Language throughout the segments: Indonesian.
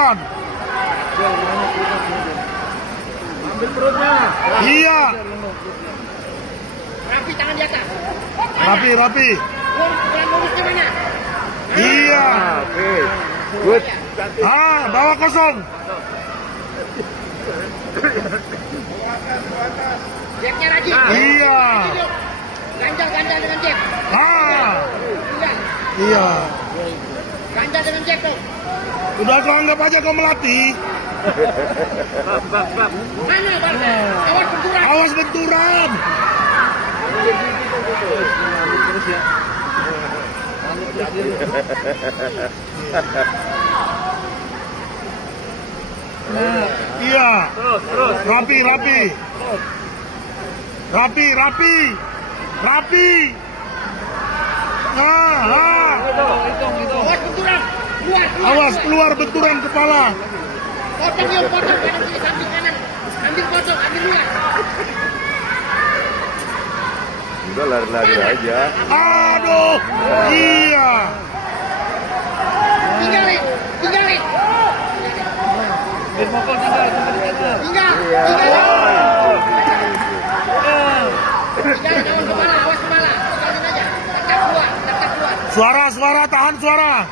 pukulan. Ambil perutnya. Iya. Rapi tangan di atas. Rapi. Lurus gimana? Iya. Oke. Good. Bawa kosong. Jacknya rajin. Iya. Ganjal dengan Jack. Iya. Ganjal dengan Jack tuh. Udah kau anggap aja kau melatih. Mana Bang? Awas benturan. Awas benturan. Iya. Terus. Rapi. Awas benturan. Awas keluar benturan kepala. Potong kanan kiri samping kanan. Ambil potong, ambil luar. Udah lari-lari aja. Aduh. Iya. Tinggalin. Iya. Awas kepala. Tinggalin aja. Letak keluar. Suara, tahan suara.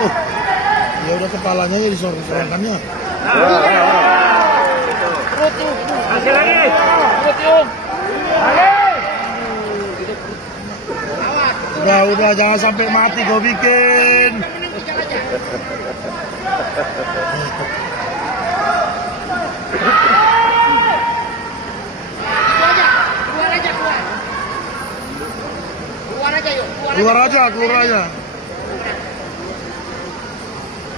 Oh, ya udah kepalanya ya disorong-sorongkannya. Kasih lagi. Udah jangan sampai mati kau bikin. Keluar aja.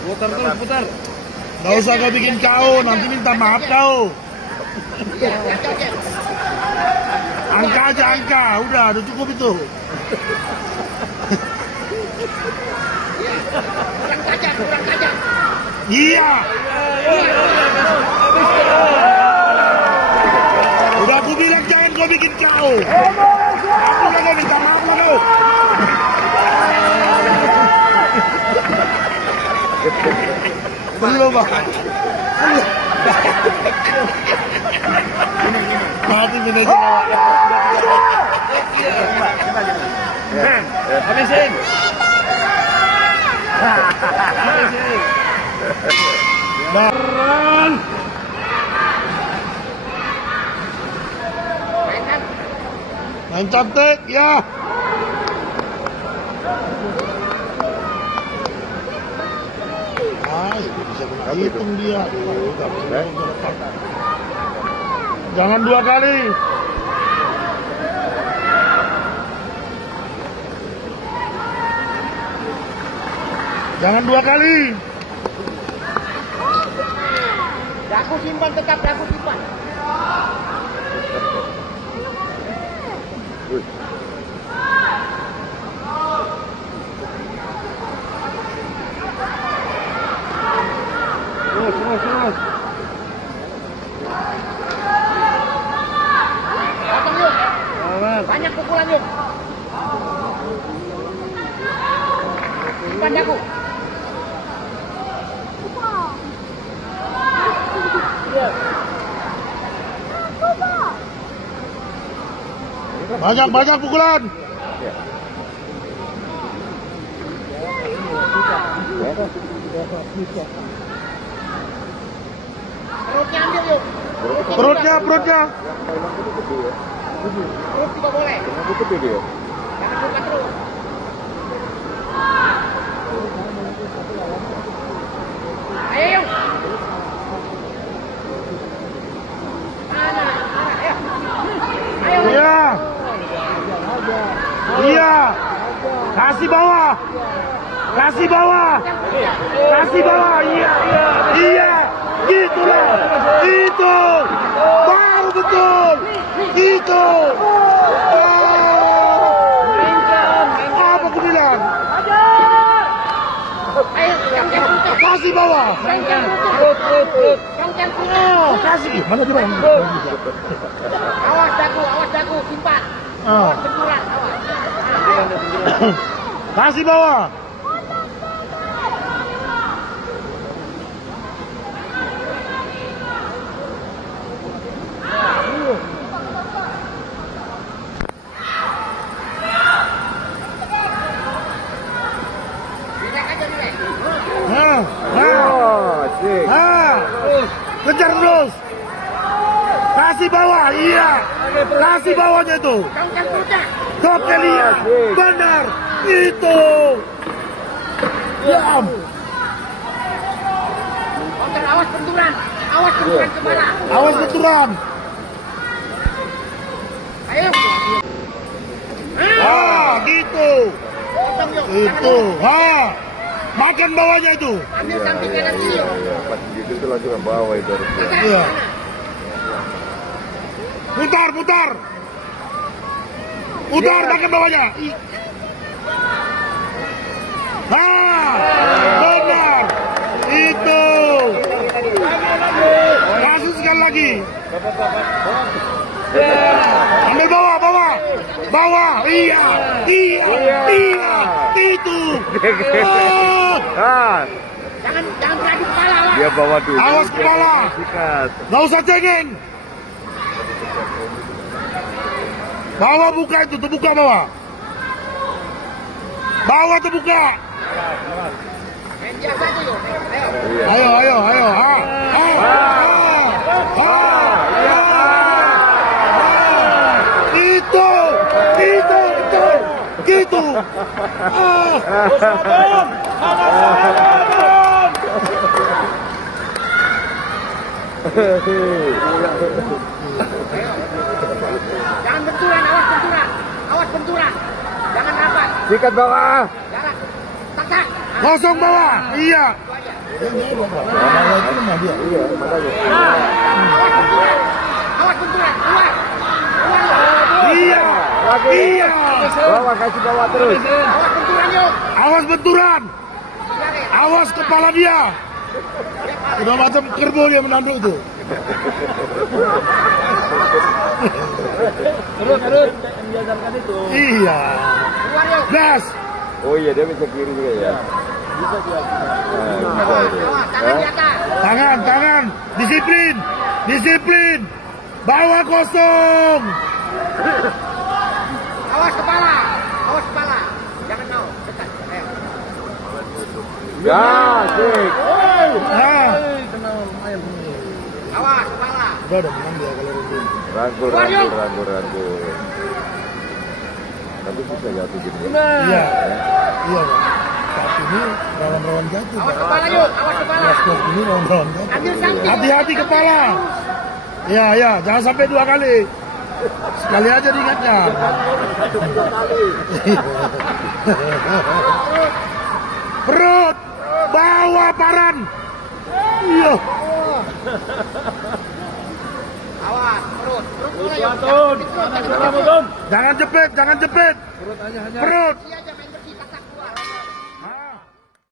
Putar. Gak usah kau bikin kau, nanti minta maaf kau. Angka aja, udah cukup itu. Kurang tajam. Iya. Udah aku bilang jangan kau bikin kau. Udah kau minta maaf lah kau. Belum Bang. Mati manajer. Habisin. Main cantik ya. Bisa hitung dia. Jangan 2 kali. Jangan 2 kali. Daku simpan, tetap daku simpan. Terus. Potong yuk. Banyak pukulan yuk. Simpan daku. Banyak pukulan. Perutnya ambil yuk. Perutnya. Perut juga boleh. Jangan buka terus. Ayo yuk. Iya. Kasih bawah. Iya. Gitulah. Itu. Baru betul. Itu. Apa aku bilang? Kasih bawah. Kasih. Mana bilang? Awas daku, simpan. Benturan, awas. Kasih bawah. bawah, iya. Kasih bawahnya itu. Jongkel perutnya. Jongkel iya. Benar. Itu. Diam. Counter, awas benturan. Awas benturan kepala. Awas benturan. Ayo. Gitu. Potong yuk. Itu. Makan bawahnya itu. Ambil samping kanan kiri yuk. Pas gitu itu langsung ke bawah itu harusnya. Iya. Putar, putar. Putar makan bawahnya. Benar. Itu. Masuk sekali lagi. Ambil bawah, bawah. Bawah. Iya. Itu. Jangan beradu kepala, awas. Dia bawa dulu. Awas kepala. Sikat. Gak usah cengeng. Bawah buka itu, terbuka bawah. Bawah terbuka. Main biasa aja yuk. Ayo. Ayo. Itu. Gitu. Jangan benturan, awas benturan. Jangan rapat. Sikat bawah. Jarak. Tak. Kosong bawah. Iya. Awas benturan. Keluar. Iya. Bawah, kasih bawah terus. Awas benturan yuk. Awas benturan. Awas kepala dia. Udah macam kerbau dia menanduk itu. Terus menjadarkan itu. Iya. Keluar yuk. Gas. Oh iya, dia bisa kiri juga ya. Bisa juga. Awas. Tangan di atas. Tangan. Disiplin. Bawah kosong. Awas kepala. Jangan mau. Dekat. Ayo. Gasik. Awas kepala. Udah menang dia kalau runtuh. Rangkul. Tapi bisa jatuh gitu. Iya, Pak. Saat ini rawan-rawan jatuh. Awas Pak. kepala yuk. Awas kepala. Kelas ini rawan-rawan jatuh. Ambil samping. Hati-hati kepala. Iya, jangan sampai 2 kali. Sekali aja diingatnya. Perut, bawah paran. Iya. Awas perut. Perut mulai yuk. Jangan Jangan jepit. Perut hanya. Perut. Iya,